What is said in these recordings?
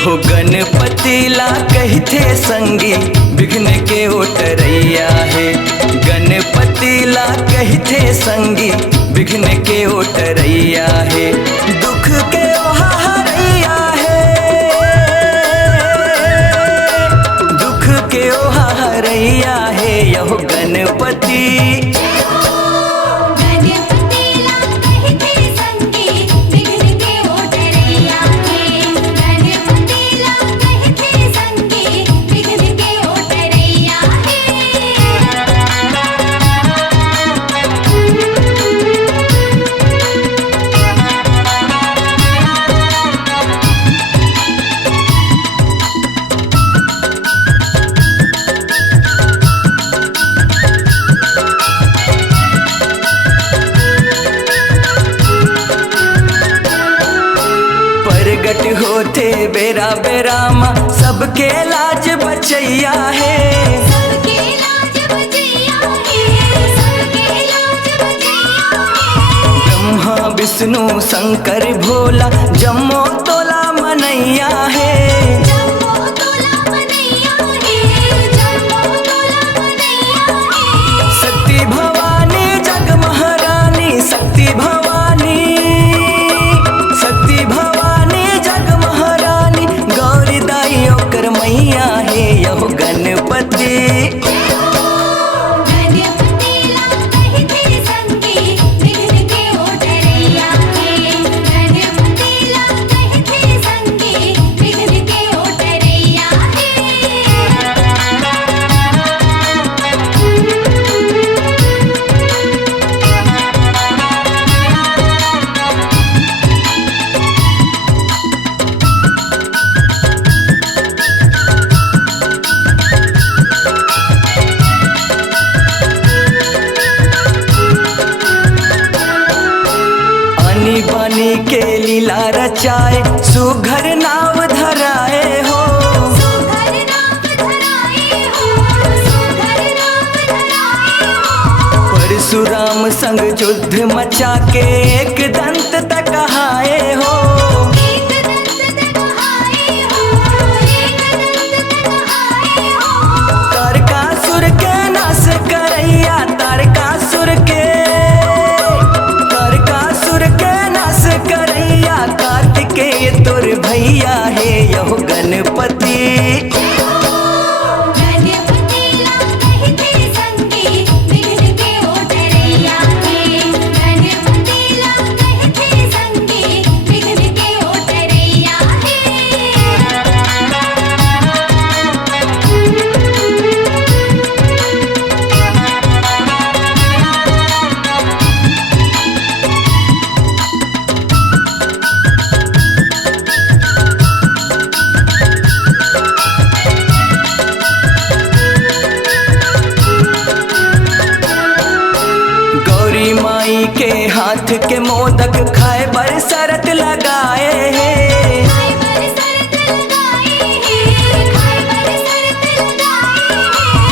यहो गणपति ला कहते संगी विघ्न के ओटरैया है। गणपति ला कहते संगी विघ्न के ओटरैया है। दुख के ओहारैया है, दुख के ओहारैया है यहो गणपति। प्रगट होते बेरा बेरा माँ सबके लाज बचैया है। सबके लाज बचैया है, सबके लाज बचैया है। ब्रह्मा विष्णु शंकर भोला जम्मो तोला मनैया है। जम्मो तोला मनैया है, जम्मो तोला मनैया है। शक्ति भवानी जग महारानी, शक्ति भवानी, शक्ति भवानी जग महारानी। गौरी दाई ओकर मैया है यहो गणपति। गणपति ला कहते संगी विघ्न के ओटरैया है। गणपति ला कहते संगी विघ्न के ओटरैया आनी बानी के लीला रचाए सुघर नाव धराए हो। सुघर नाम धराए हो, सुघर नाम धराए हो। परशुराम संग युद्ध मचा के एक दंत तक आए हो। एक दंत तक आए हो, एक दंत तक आए हो। तारकासुर के नाश करैया, तारकासुर के, तारकासुर के नाश करैया। कार्तिकेय तोर भैया है यहो गणपति। गणपति ला कहते संगी विघ्न के ओटरैया है। गणपति ला कहते संगी विघ्न के ओटरैया गौरी माई के हाथ के मोदक खाए बर शरत लगाए हैं। खाए पर शरत लगाए हैं, खाए पर शरत लगाए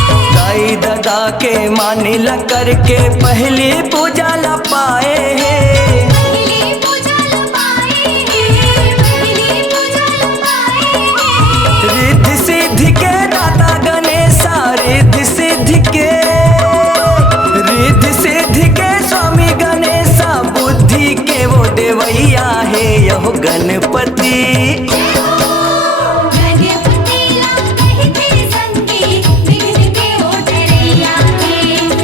हैं। दाई दादा के मानिला करके पहली पूजा ला पाए हैं। पहली पूजा ला पाए हैं, पहली पूजा ला पाए हैं। रिद्धि सिद्धि के दाता गणेशा, रिद्धि सिद्धि के, रिद्धि सिद्धि के स्वामी गणेशा। बुद्धि के वो देवैया है यहो गणपति। गणपति ला कहते संगी विघ्न के ओटरैया है।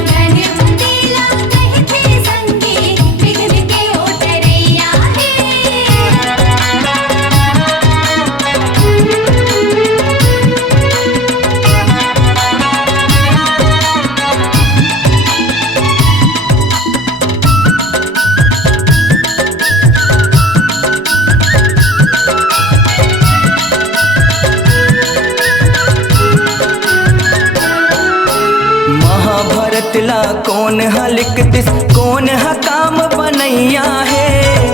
गणपति ला कहते संगी विघ्न के ओटरैया महाभारत ला कौन हा लिखतिस, कौन हा काम बनैया है।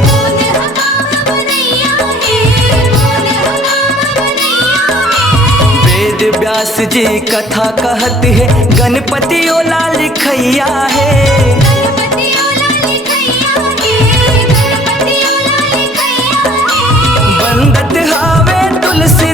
कौन हकाम बनैया है, कौन हकाम बनैया है। वेद व्यास जी कथा कहत है गणपति ओला लिखैया है। गणपति ओला लिखैया है, गणपति ओला लिखैया है। बंदत हावे तुलसी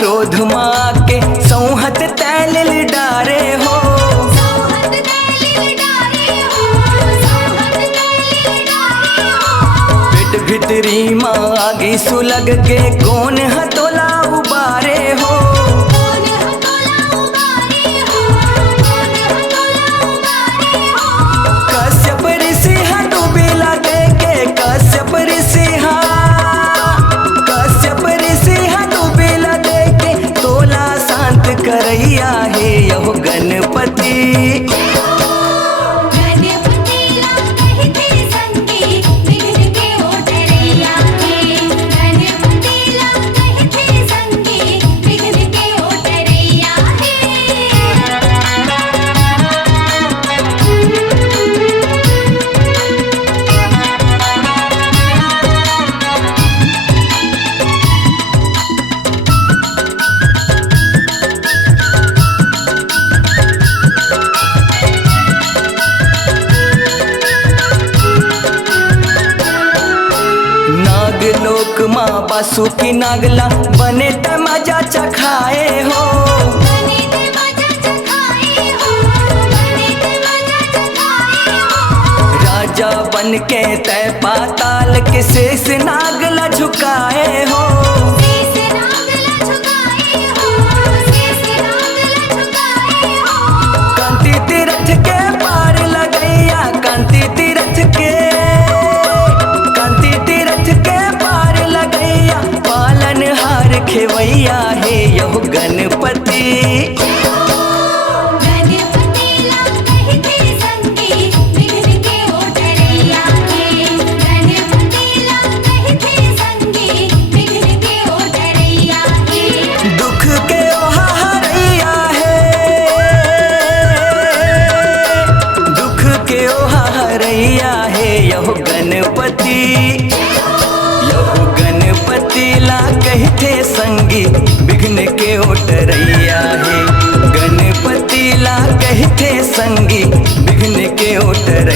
क्रोध माँ के संहत तैलिल डारे हो। सोहत तैलिल डारे हो, सोहत तैलिल डारे हो। पेट भितरी माँ आगी सुलग के कौन हतोला उबारे हो। कौन हथौला उबारे हो, कौन हथौला उबारे हो। कश्यप ऋषि डूबी लगे के कश्यप ऋषि डूबी लगे के तोला शांत करैया हे यहो गणपति। गणपति कहते संगी विघ्न के ओटरैया हे। गणपति कहते संगी विघ्न के ओटरैया हे। नागलोक माँ बासुकी नागला बने त मजा चखाए हो। बने ते मजा चखाए हो, बने ते मजा चखाए हो। राजा बन के तय पाताल के शेष नागला झुकाए हो। शेष नागला झुकाए हो, शेष नागला झुकाए हो। कांति तीरथ के पार लगैया कांति तीरथ के पार लगैया पालन हार खेवैया हे यहो गणपति। गणपति कहते संगी विघ्न के ओटरैया हे। गणपति कहते संगी विघ्न के ओटरैया हे। दुख के ओहा हरैया है, दुख के ओहा हरैया है यहो गणपति। यहो गणपति ला कहते संगी विघ्न के ओटरैया है। गणपति ला कहते संगी विघ्न के ओटरैया।